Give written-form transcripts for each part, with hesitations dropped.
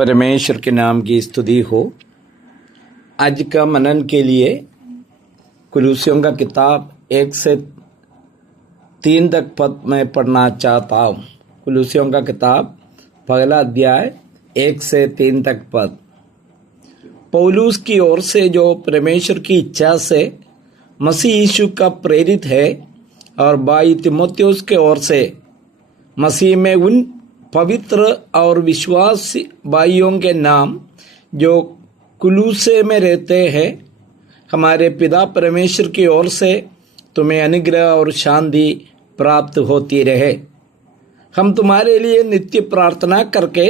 परमेश्वर के नाम की स्तुति हो। आज का मनन के लिए कुलूसियों का किताब 1 से 3 तक पद में पढ़ना चाहता हूँ। कुलूसियों का किताब पहला अध्याय 1 से 3 तक पद। पौलुस की ओर से जो परमेश्वर की इच्छा से मसीह यीशु का प्रेरित है, और भाई तीमुथियुस के ओर से मसीह में उन पवित्र और विश्वास भाइयों के नाम जो कुलूसे में रहते हैं, हमारे पिता परमेश्वर की ओर से तुम्हें अनुग्रह और शांति प्राप्त होती रहे। हम तुम्हारे लिए नित्य प्रार्थना करके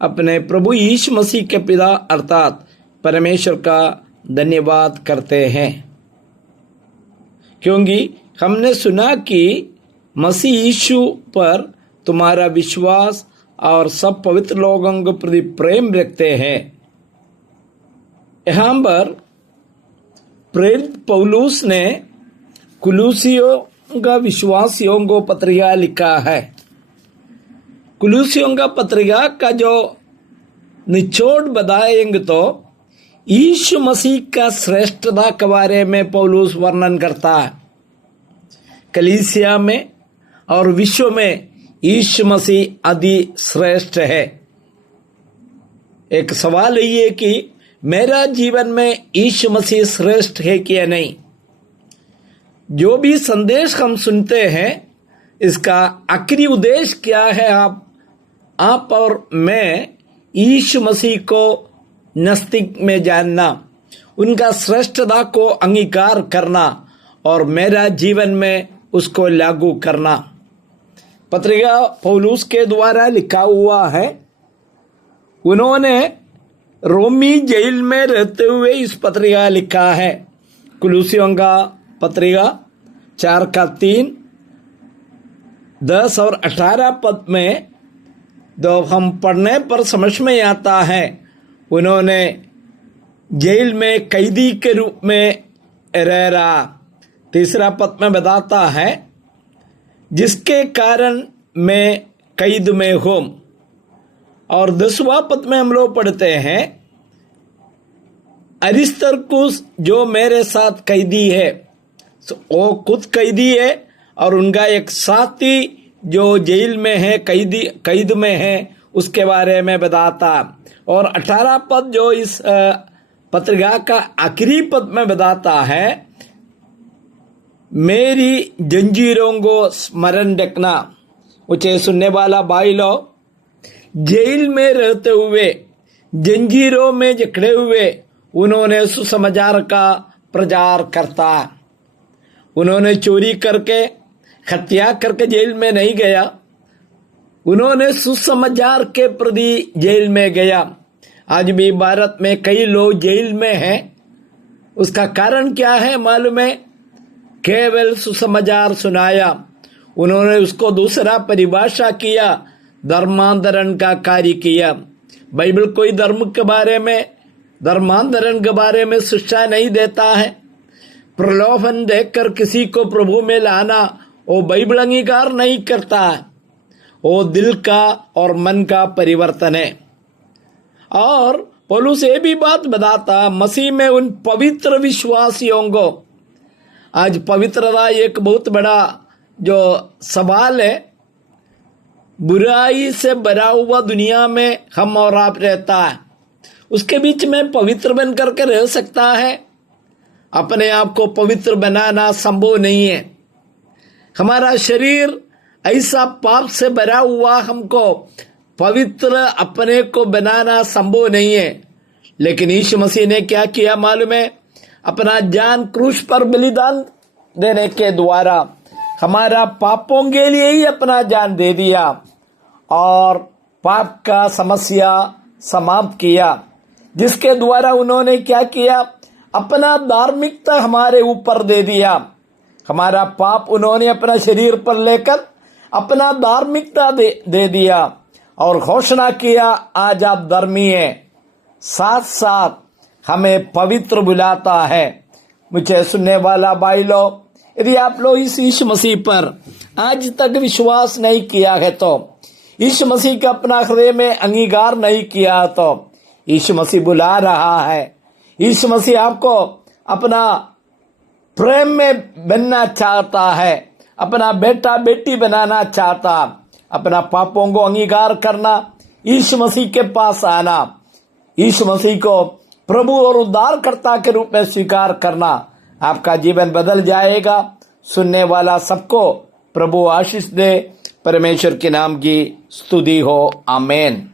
अपने प्रभु यीशु मसीह के पिता अर्थात परमेश्वर का धन्यवाद करते हैं, क्योंकि हमने सुना कि मसीह यीशु पर तुम्हारा विश्वास और सब पवित्र लोगों के प्रति प्रेम रखते हैं। यहाँ पर प्रेरित पौलुस ने कुलूसियों का विश्वासियों को पत्रिका लिखा है। कुलूसियों का पत्रिका का जो निचोड़ बताएंगे तो यीशु मसीह का श्रेष्ठता के बारे में पौलुस वर्णन करता है। कलीसिया में और विश्व में यीशु मसीह अति श्रेष्ठ है। एक सवाल ये कि मेरा जीवन में यीशु मसीह श्रेष्ठ है कि नहीं। जो भी संदेश हम सुनते हैं, इसका आखिरी उद्देश्य क्या है? आप और मैं यीशु मसीह को नजदीक में जानना, उनका श्रेष्ठता को अंगीकार करना और मेरा जीवन में उसको लागू करना। पत्रिका पौलुस के द्वारा लिखा हुआ है। उन्होंने रोमी जेल में रहते हुए इस पत्रिका लिखा है। कुलूसियों का पत्रिका 4:3, 10 और 18 पद में जो हम पढ़ने पर समझ में आता है, उन्होंने जेल में कैदी के रूप में रह रहा। 3 पद में बताता है, जिसके कारण मैं कैद में हूं। और 10वां पद में हम लोग पढ़ते हैं, अरिस्तर्कुस जो मेरे साथ कैदी है, वो खुद कैदी है और उनका एक साथी जो जेल में है, कैद में है, उसके बारे में बताता। और 18 पद जो इस पत्रिका का आखिरी पद में बताता है, मेरी जंजीरों को स्मरण रखना। मुझे सुनने वाला भाई लोग, जेल में रहते हुए, जंजीरों में जकड़े हुए, उन्होंने सुसमाचार का प्रचार करता। उन्होंने चोरी करके, हत्या करके जेल में नहीं गया। उन्होंने सुसमाचार के प्रति जेल में गया। आज भी भारत में कई लोग जेल में हैं। उसका कारण क्या है मालूम है? केवल सुसमाचार सुनाया। उन्होंने उसको दूसरा परिभाषा किया, धर्मांतरण का कार्य किया। बाइबल कोई धर्म के बारे में, धर्मांतरण के बारे में शिक्षा नहीं देता है। प्रलोभन देकर किसी को प्रभु में लाना, वो बाइबल अंगीकार नहीं करता है। वो दिल का और मन का परिवर्तन है। और पौलुस ये भी बात बताता, मसीह में उन पवित्र विश्वासियों को। आज पवित्रता एक बहुत बड़ा जो सवाल है। बुराई से भरा हुआ दुनिया में हम और आप रहता है, उसके बीच में पवित्र बन करके रह सकता है? अपने आप को पवित्र बनाना संभव नहीं है। हमारा शरीर ऐसा पाप से भरा हुआ, हमको पवित्र अपने को बनाना संभव नहीं है। लेकिन यीशु मसीह ने क्या किया मालूम है? अपना जान क्रूस पर बलिदान देने के द्वारा हमारा पापों के लिए ही अपना जान दे दिया और पाप का समस्या समाप्त किया। जिसके द्वारा उन्होंने क्या किया? अपना धार्मिकता हमारे ऊपर दे दिया। हमारा पाप उन्होंने अपना शरीर पर लेकर अपना धार्मिकता दे दिया और घोषणा किया, आज आप धर्मी हैं। साथ साथ हमें पवित्र बुलाता है। मुझे सुनने वाला भाई लोग, यदि आप लोग इस यीशु मसीह पर आज तक विश्वास नहीं किया है, तो यीशु मसीह का अपना हृदय में अंगीकार नहीं किया तो यीशु मसीह बुला रहा है। यीशु मसीह आपको अपना प्रेम में बनना चाहता है, अपना बेटा बेटी बनाना चाहता। अपना पापों को अंगीकार करना, यीशु मसीह के पास आना, यीशु मसीह को प्रभु और उद्धारकर्ता के रूप में स्वीकार करना, आपका जीवन बदल जाएगा। सुनने वाला सबको प्रभु आशीष दे। परमेश्वर के नाम की स्तुति हो। आमीन।